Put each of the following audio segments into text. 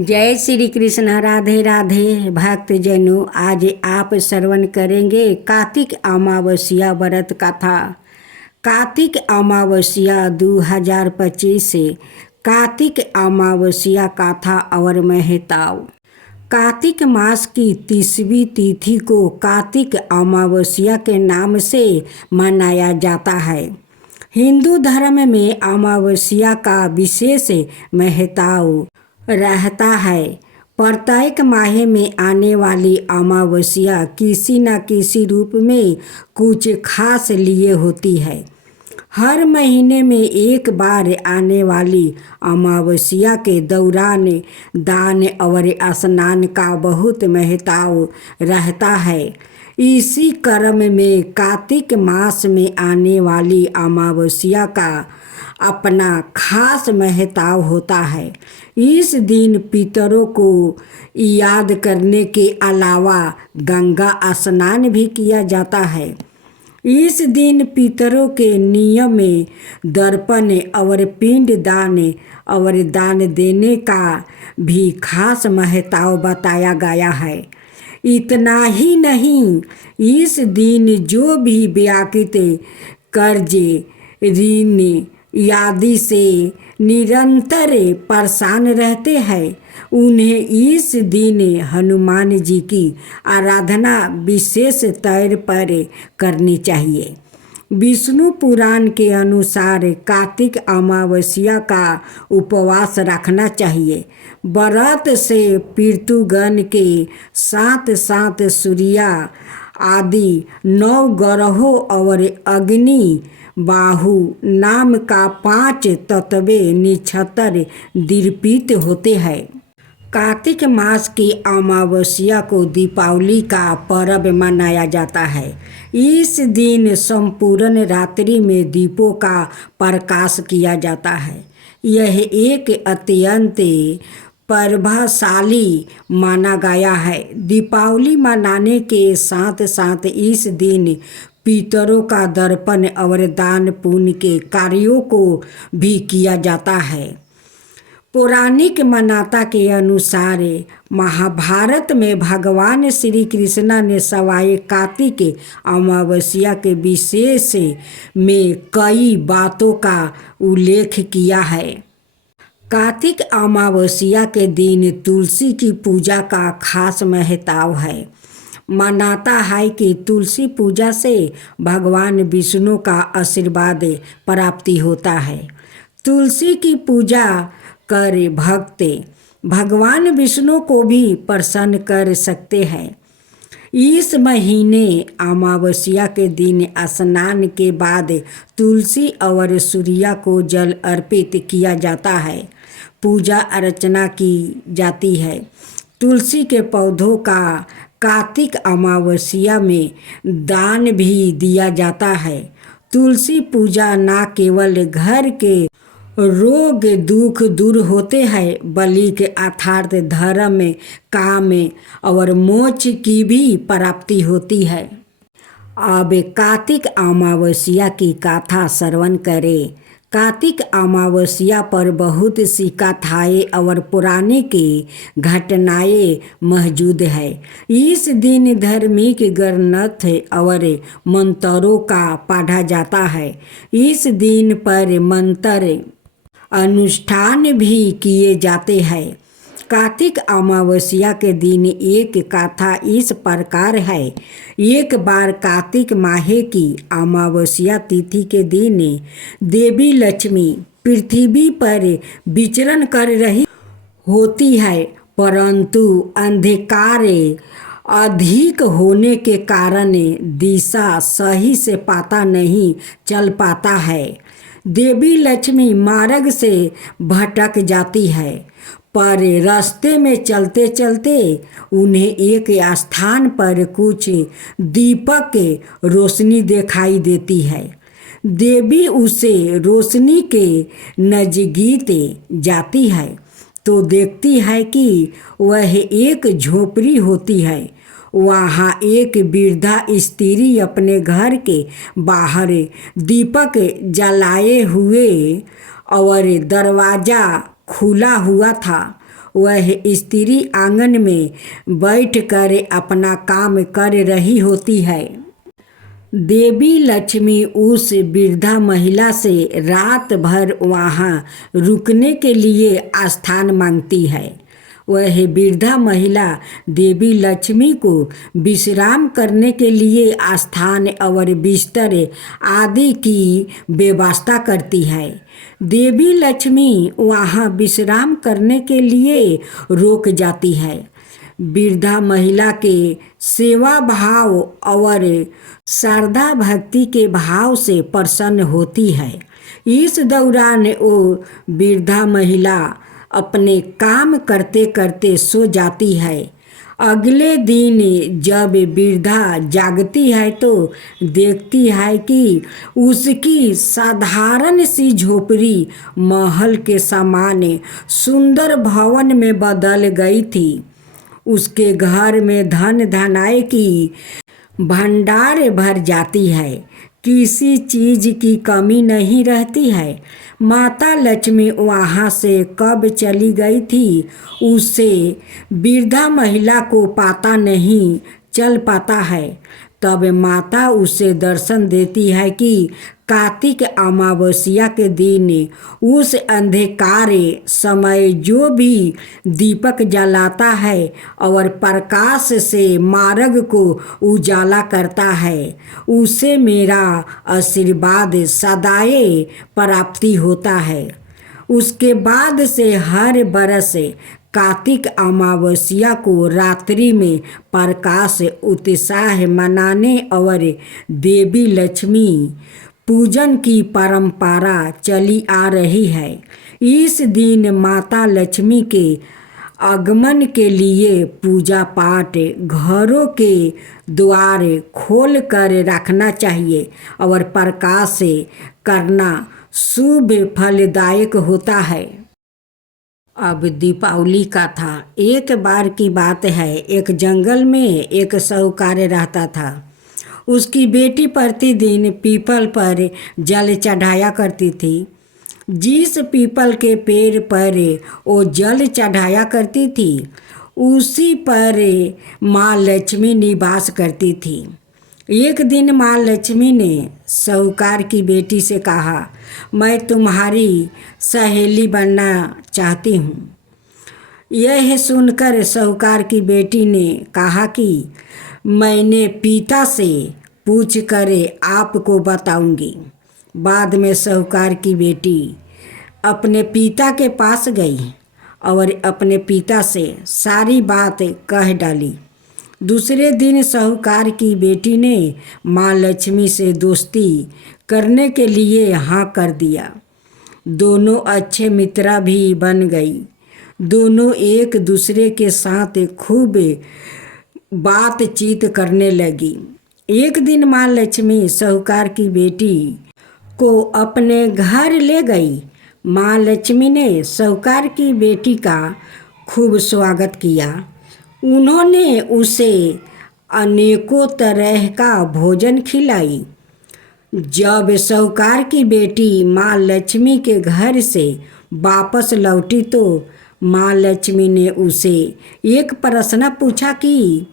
जय श्री कृष्ण। राधे राधे भक्त जनों, आज आप श्रवण करेंगे कार्तिक अमावस्या व्रत कथा। कार्तिक अमावस्या 2025 से कार्तिक अमावस्या कथा और महताव। कार्तिक मास की 30वीं तिथि को कार्तिक अमावस्या के नाम से मनाया जाता है। हिंदू धर्म में अमावस्या का विशेष महत्व रहता है। प्रत्येक माह में आने वाली अमावस्या किसी न किसी रूप में कुछ खास लिए होती है। हर महीने में एक बार आने वाली अमावस्या के दौरान दान और स्नान का बहुत महत्व रहता है। इसी क्रम में कार्तिक मास में आने वाली अमावस्या का अपना खास महत्व होता है। इस दिन पितरों को याद करने के अलावा गंगा स्नान भी किया जाता है। इस दिन पितरों के नियम में दर्पण और पिंड दान और दान देने का भी खास महत्व बताया गया है। इतना ही नहीं, इस दिन जो भी व्याकृत कर्ज ऋण आदि से निरंतर परेशान रहते हैं, उन्हें इस दिन हनुमान जी की आराधना विशेष तौर पर करनी चाहिए। विष्णु पुराण के अनुसार कार्तिक अमावस्या का उपवास रखना चाहिए। व्रत से पितृगण के साथ साथ सूर्य आदि 9 ग्रहों और अग्नि बाहु नाम का 5 तत्व नक्षत्र दीपित होते हैं। कार्तिक मास की अमावस्या को दीपावली का पर्व मनाया जाता है। इस दिन संपूर्ण रात्रि में दीपों का प्रकाश किया जाता है। यह एक अत्यंत प्रभावशाली माना गया है। दीपावली मनाने के साथ साथ इस दिन पितरों का दर्पण और दान पुण्य के कार्यों को भी किया जाता है। पौराणिक मान्यता के अनुसार महाभारत में भगवान श्री कृष्ण ने सवाई कार्तिक अमावस्या के विशेष में कई बातों का उल्लेख किया है। कार्तिक अमावस्या के दिन तुलसी की पूजा का खास महत्व है। मान्यता है कि तुलसी पूजा से भगवान विष्णु का आशीर्वाद प्राप्ति होता है। तुलसी की पूजा कर भक्त भगवान विष्णु को भी प्रसन्न कर सकते हैं। इस महीने अमावस्या के दिन स्नान के बाद तुलसी और सूर्य को जल अर्पित किया जाता है, पूजा अर्चना की जाती है। तुलसी के पौधों का कार्तिक अमावस्या में दान भी दिया जाता है। तुलसी पूजा न केवल घर के रोग दुख दूर होते हैं, बल्कि अर्थात धर्म में काम और मोक्ष की भी प्राप्ति होती है। अब कार्तिक अमावस्या की कथा श्रवण करें। कार्तिक अमावस्या पर बहुत सी कथाएँ और पौराणिक घटनाएँ मौजूद है। इस दिन धार्मिक ग्रंथ और मंत्रों का पढ़ा जाता है। इस दिन पर मंत्र अनुष्ठान भी किए जाते हैं। कार्तिक अमावस्या के दिन एक कथा इस प्रकार है। एक बार कार्तिक माह की अमावस्या तिथि के दिन देवी लक्ष्मी पृथ्वी पर विचरण कर रही होती है, परंतु अंधकार अधिक होने के कारण दिशा सही से पता नहीं चल पाता है। देवी लक्ष्मी मार्ग से भटक जाती है, पर रास्ते में चलते चलते उन्हें एक स्थान पर कुछ दीपक रोशनी दिखाई देती है। देवी उसे रोशनी के नजदीक जाती है तो देखती है कि वह एक झोपड़ी होती है। वहाँ एक वृद्धा स्त्री अपने घर के बाहर दीपक जलाए हुए और दरवाज़ा खुला हुआ था। वह स्त्री आंगन में बैठकर अपना काम कर रही होती है। देवी लक्ष्मी उस वृद्धा महिला से रात भर वहाँ रुकने के लिए स्थान मांगती है। वह वृद्धा महिला देवी लक्ष्मी को विश्राम करने के लिए स्थान और बिस्तर आदि की व्यवस्था करती है। देवी लक्ष्मी वहाँ विश्राम करने के लिए रुक जाती है। वृद्धा महिला के सेवा भाव और श्रद्धा भक्ति के भाव से प्रसन्न होती है। इस दौरान वो वृद्धा महिला अपने काम करते करते सो जाती है। अगले दिन जब वृद्धा जागती है तो देखती है कि उसकी साधारण सी झोपड़ी महल के समान सुंदर भवन में बदल गई थी। उसके घर में धन धनाय की भंडार भर जाती है, किसी चीज की कमी नहीं रहती है। माता लक्ष्मी वहाँ से कब चली गई थी उसे वृद्धा महिला को पता नहीं चल पाता है। तब माता उसे दर्शन देती है कि कार्तिक अमावस्या के दिन उस अंधकार समय जो भी दीपक जलाता है और प्रकाश से मार्ग को उजाला करता है, उसे मेरा आशीर्वाद सदाए प्राप्ति होता है। उसके बाद से हर बरस कार्तिक अमावस्या को रात्रि में प्रकाश उत्साह मनाने और देवी लक्ष्मी पूजन की परंपरा चली आ रही है। इस दिन माता लक्ष्मी के आगमन के लिए पूजा पाठ घरों के द्वार खोल कर रखना चाहिए और प्रकाश करना शुभ फलदायक होता है। अब दीपावली का था। एक बार की बात है, एक जंगल में एक साहूकार रहता था। उसकी बेटी प्रतिदिन पीपल पर जल चढ़ाया करती थी। जिस पीपल के पेड़ पर वो जल चढ़ाया करती थी उसी पर माँ लक्ष्मी निवास करती थी। एक दिन माँ लक्ष्मी ने साहूकार की बेटी से कहा, मैं तुम्हारी सहेली बनना चाहती हूँ। यह सुनकर साहूकार की बेटी ने कहा कि मैंने पिता से पूछ कर आपको बताऊंगी। बाद में साहूकार की बेटी अपने पिता के पास गई और अपने पिता से सारी बात कह डाली। दूसरे दिन साहूकार की बेटी ने माँ लक्ष्मी से दोस्ती करने के लिए हाँ कर दिया। दोनों अच्छे मित्र भी बन गई। दोनों एक दूसरे के साथ खूब बातचीत करने लगी। एक दिन माँ लक्ष्मी साहूकार की बेटी को अपने घर ले गई। माँ लक्ष्मी ने साहूकार की बेटी का खूब स्वागत किया। उन्होंने उसे अनेकों तरह का भोजन खिलाई। जब साहूकार की बेटी माँ लक्ष्मी के घर से वापस लौटी तो माँ लक्ष्मी ने उसे एक प्रश्न पूछा कि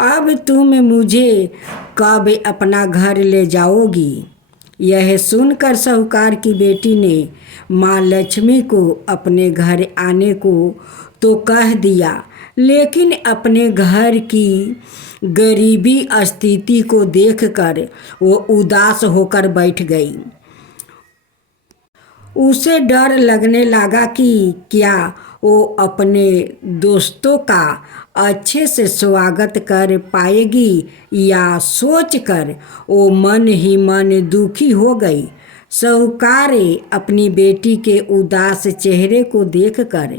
अब तुम मुझे कब अपना घर ले जाओगी। यह सुनकर साहूकार की बेटी ने माँ लक्ष्मी को अपने घर आने को तो कह दिया, लेकिन अपने घर की गरीबी स्थिति को देखकर वो उदास होकर बैठ गई। उसे डर लगने लगा कि क्या वो अपने दोस्तों का अच्छे से स्वागत कर पाएगी, या सोचकर वो मन ही मन दुखी हो गई। साहूकार अपनी बेटी के उदास चेहरे को देखकर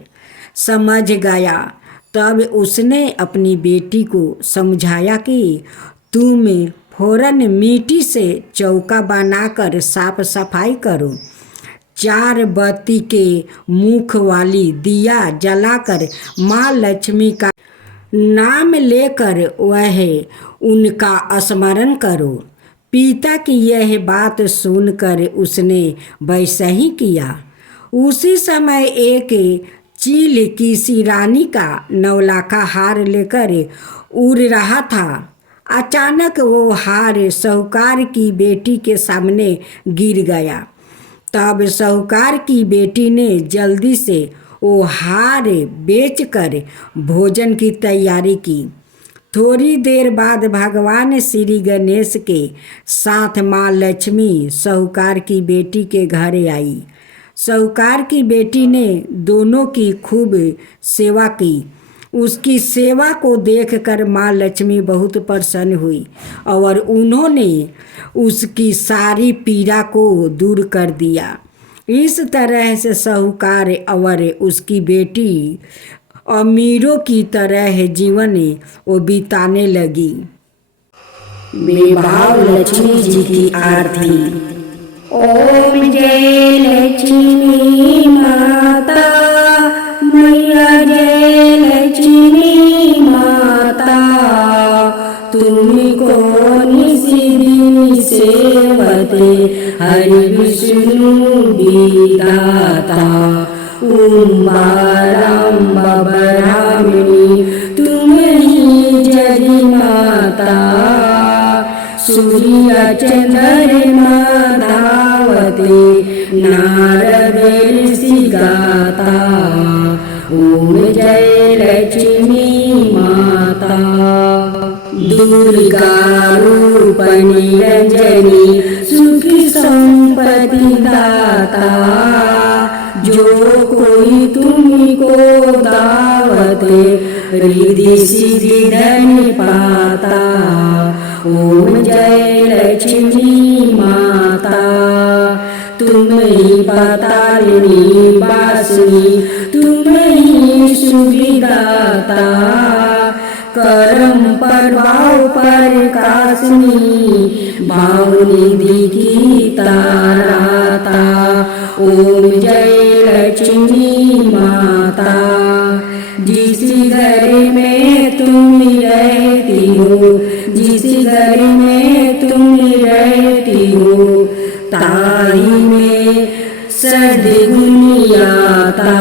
समझ गया। तब उसने अपनी बेटी को समझाया कि तुम फौरन मिट्टी से चौका बनाकर साफ सफाई करो। 4 बत्ती के मुख वाली दिया जलाकर माँ लक्ष्मी का नाम लेकर वह उनका स्मरण करो। पिता की यह बात सुनकर उसने वैसा ही किया। उसी समय एक चील किसी रानी का 9 लाखा हार लेकर उड़ रहा था। अचानक वो हार साहूकार की बेटी के सामने गिर गया। तब साहूकार की बेटी ने जल्दी से वो हार बेचकर भोजन की तैयारी की। थोड़ी देर बाद भगवान श्री गणेश के साथ माँ लक्ष्मी साहूकार की बेटी के घर आई। साहूकार की बेटी ने दोनों की खूब सेवा की। उसकी सेवा को देखकर माँ लक्ष्मी बहुत प्रसन्न हुई और उन्होंने उसकी सारी पीड़ा को दूर कर दिया। इस तरह से साहूकार और उसकी बेटी अमीरों की तरह जीवन वो बिताने लगी। बेभाव लक्ष्मी जी की आरती। ओम जय लक्ष्मी माता मैया, जय लक्ष्मी माता, तुमको निशिदिन सेवते हरि विष्णु विधाता। उम्बारम्ब ब्राह्मणी तुम ही जगि माता, सूर्य चंद्रमा धावते नारद ऋषि गाता। ओम जय लक्ष्मी माता। दुर्गा रूप निरंजनी सुख संपत्ति दाता, जो कोई तुमको दावते रिद्धि सिद्धि धन पाता। ओम जय लक्ष्मी माता। तुम ही पातालिनी वासिनी, तुम ही सुविदाता, कर्म प्रभाव प्रकाशिनी, भाव निधि की ताराता। ओम जय लक्ष्मी माता। जिस घर में तुम रहती हो, जिस घर में तुम रहती हो, ताई में सद्गुण आता,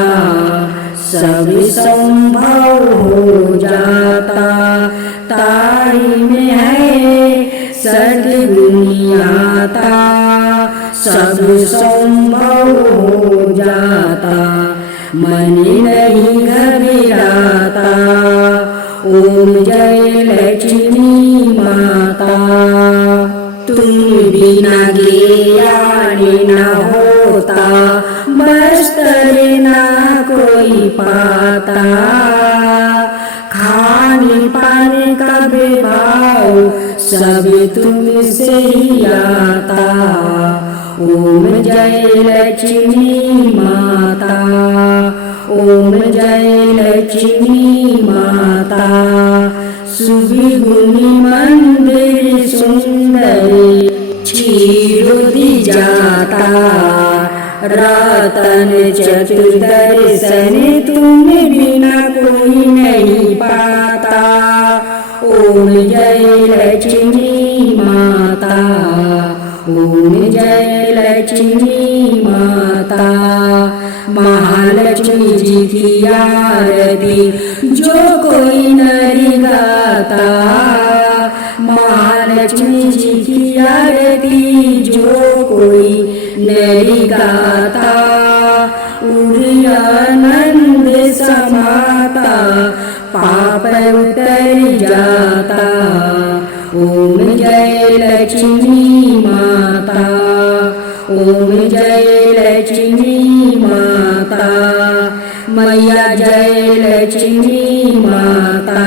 सब संभव हो जाता। ताई में है सद्गुण आता, सब संभव हो जाता। मन नहीं घबराता। ओम जय लक्ष्मी माता। तुम बिना ज्ञान न होता, बस्तर ना कोई पाता। खाने पाने का विभाव सब तुमसे ही आता। ओम जय लक्ष्मी माता। ओम जय लक्ष्मी माता। सुविगुणी मंदिर सुंदरी क्षीरोदि जाता। रतन चतुर्दर्शन तुम बिना कोई नहीं पाता। ओम जय लक्ष्मी माता। ओम जय लक्ष्मी माता। महालक्ष्मी जी की आरती जो कोई नर गाता। महालक्ष्मी जी की आरती जो कोई नर गाता। उर आनंद समाता, पाप उतर जाता। ओम जय लक्ष्मी माता। ओम जय लक्ष्मी माता। मैया जय लक्ष्मी माता।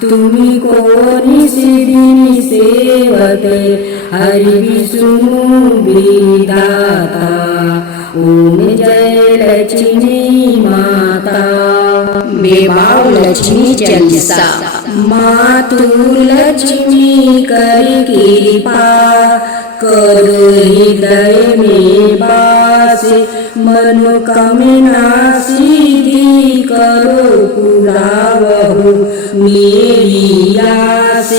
तुमको निशिदिन सेवते हरि विष्णु विधाता। ओम जय लक्ष्मी माता। बेभाव लक्ष्मी चालीसा। मातु लक्ष्मी कर कृपा, करो हृदय में वास। मनोकामना सिद्धि करो पुरावहु मेरी आस।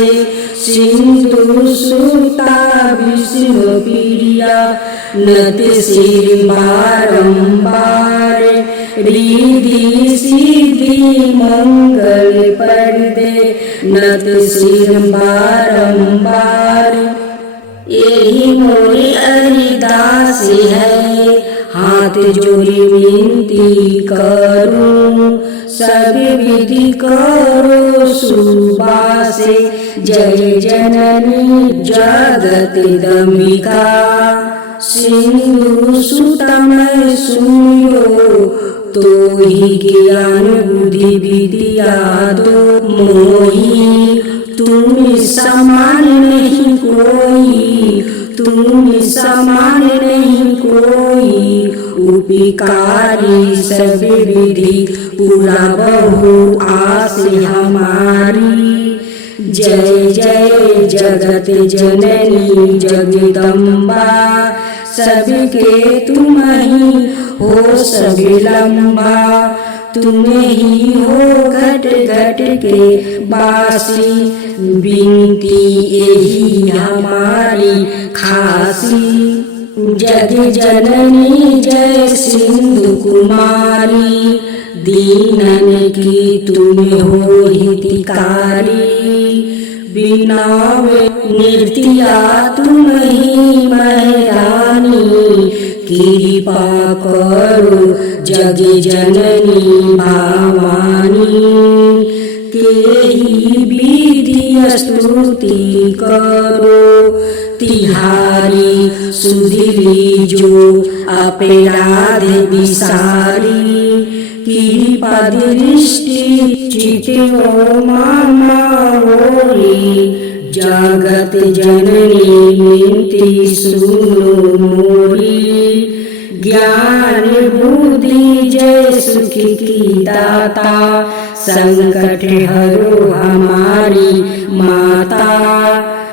सिंधु सुता विष्णु प्रिया, नत सिर बारंबार रिद्धि सिद्धि मंगल पर्दे नत सिर बारंबार। यही मोरे हरिदास है हाथ जोड़ी विनती करूं, सब विधि करो सुबह से। जय जननी जगत दम्बिका सिंधु सुतमय सुनियो, तो ही ज्ञान बुद्धि विद्या दो मोही। तुम समान नहीं कोई, तुम समान नहीं कोई, उपकारी सब विधि पूरा बहु आस हमारी। जय जय जगत जननी जगदम्बा, सबके तुम ही हो सभी लंबा। तुम ही हो घट घट के बासी, बिनती यही हमारी खासी। जग जननी जय सिंधु कुमारी, दीनन की तुम हो हितकारी। बिना नृत्या तुम ही महारानी, कृपा करो जग जननी भवानी। तेहि विधि स्तुति करो, तिहारी सुधीरी जो अपराध विसारी। कृपा दृष्टि चितियो मामा होरी, जगत जननी विनती सुनो मोरी। ज्ञान बुद्धि जय सुख की दाता, संकट हरो हमारी माता।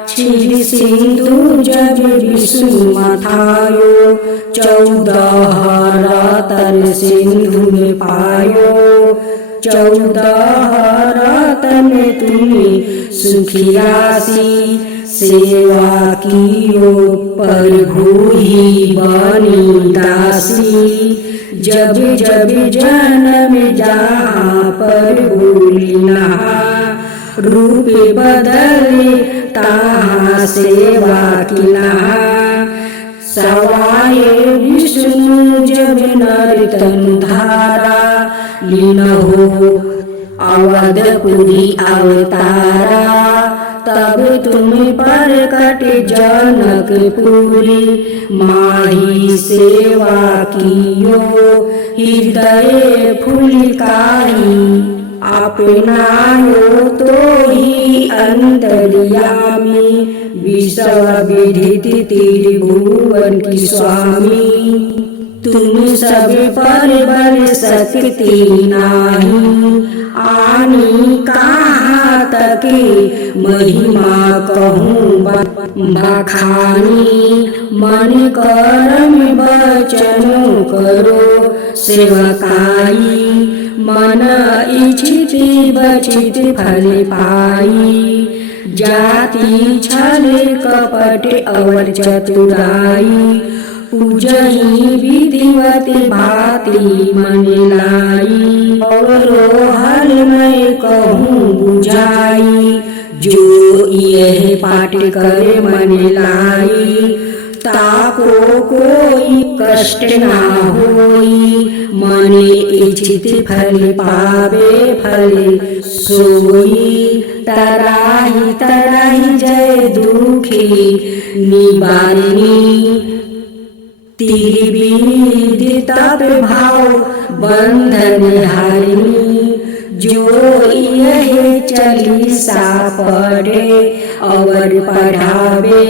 क्षीर सिंधु जब विष्णु मथायो, 14 रतन सिंधु में पायो। 14 रतन तुम्हें सुखियासी, सेवा कियो प्रभु ही बनी दासी। जब जब जन्म जहाँ प्रभु लीना, रूप बदले तहाँ सेवा किना। सवाए विष्णु जब नर्तन धारा, लीन हो अवधपुरी अवतारा। तब तुम प्रकट जनकपुरी, माही सेवा कियो हृदय फुलकाई। अपनायो तो ही अंतर्यामी, विश्व विदित त्रिभुवन की स्वामी। तुम सब पर बल शक्ति नाही, आनी कहाँ तक महिमा कहूँ बखानी। मन कर्म वचन करो सेवकाई, मन इच्छित बचित फल पाई। जाति छल कपट और चतुराई, पूजही विधिवत भांति मन लाई। और हल मैं कहूँ बुझाई, जो यह पाठ कर मन लाई। ताको कोई कष्ट ना होई, मन इच्छित फल पावे फल सोई। तराही तराही जय दुखी निवारिणी, त्रिविध तप भाव बंधन हारिणी। जो यह चालीसा पढ़े और पढ़ावे,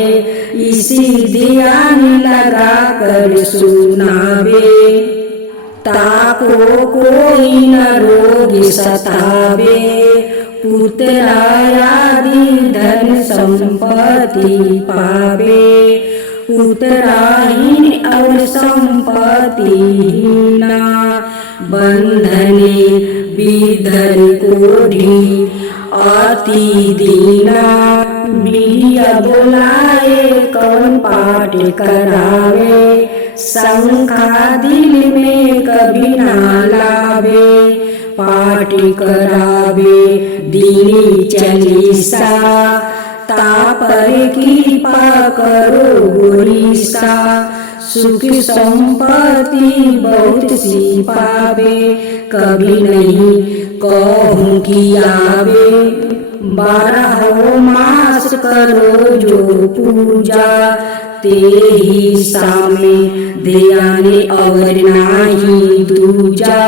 इसी ध्यान लगा कर सुनावे। ताको कोई न रोग सतावे, पुत्र आदि धन संपत्ति पावे। पुत्रहीन और संपत्तिहीना, बंधने विधर कोढ़ी अति दीना। बिया बोलाए कौन पाठ करावे, शंका दिल में कभी ना लावे, पाठ करावे दीनी चालीसा, तापर कृपा करो गोरीसा, सुख संपत्ति बहुत सी पावे, कभी नहीं कहूँ कि आवे। 12 मास करो जो पूजा, तेही सामे ध्यान और नाही दूजा,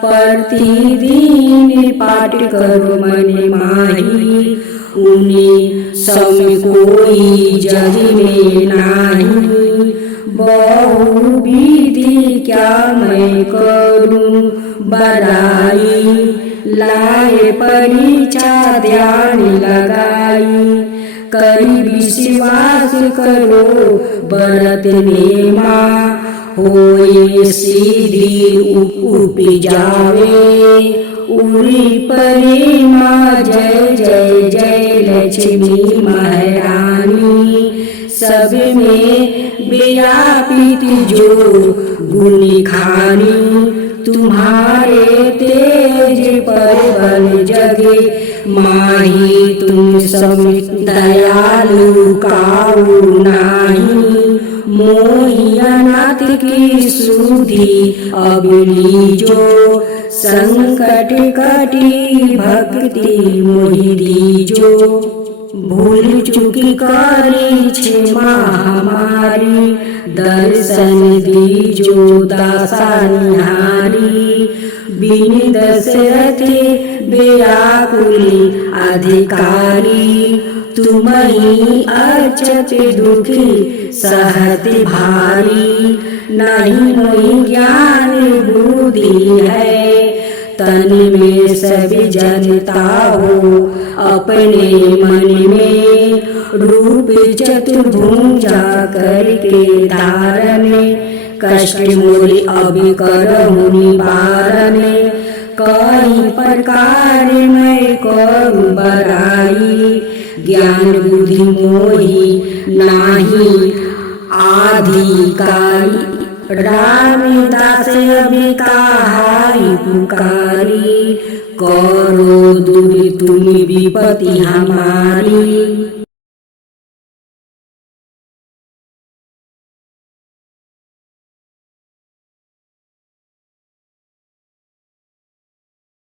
प्रतिदिन पाठ करो मन माही, उन्हें सम कोई जग में नाही। बहु विधि क्या मैं करूं बड़ाई, लाए परीक्षा ध्यान लगाई, करी विश्वास करो बरत नेमा, होए सीधी उपजावे, उरी परिमा जय जय जय लक्ष्मी महारानी, सब में व्यापित जो गुण खानी, तुम्हारे तेज पर बल जगे, माही तुम सम दयालु काऊ नाही, मोहि अनाथ की सुधि अब लीजो, संकट कटी भक्ति मोहि दीजो, भूल चूक करी क्षमा हमारी, दर्शन दीजो दासा निहारी, बिन दशरथ व्याकुल अधिकारी, तुम्ही अचत दुखी सहत भारी, नहीं मोहि ज्ञान बुद्धि है, तन में सभी जनता हो अपने मन में, रूप चतुर्भुजा करके धारण, कष्ट मोरे अब करहु निवारण, कई प्रकार मैं करूं बड़ाई, ज्ञान बुद्धि मोहि नाही आधिकारी, रामदास अभी कहाई पुकारी, करो दूर तुम विपत्ति हमारी।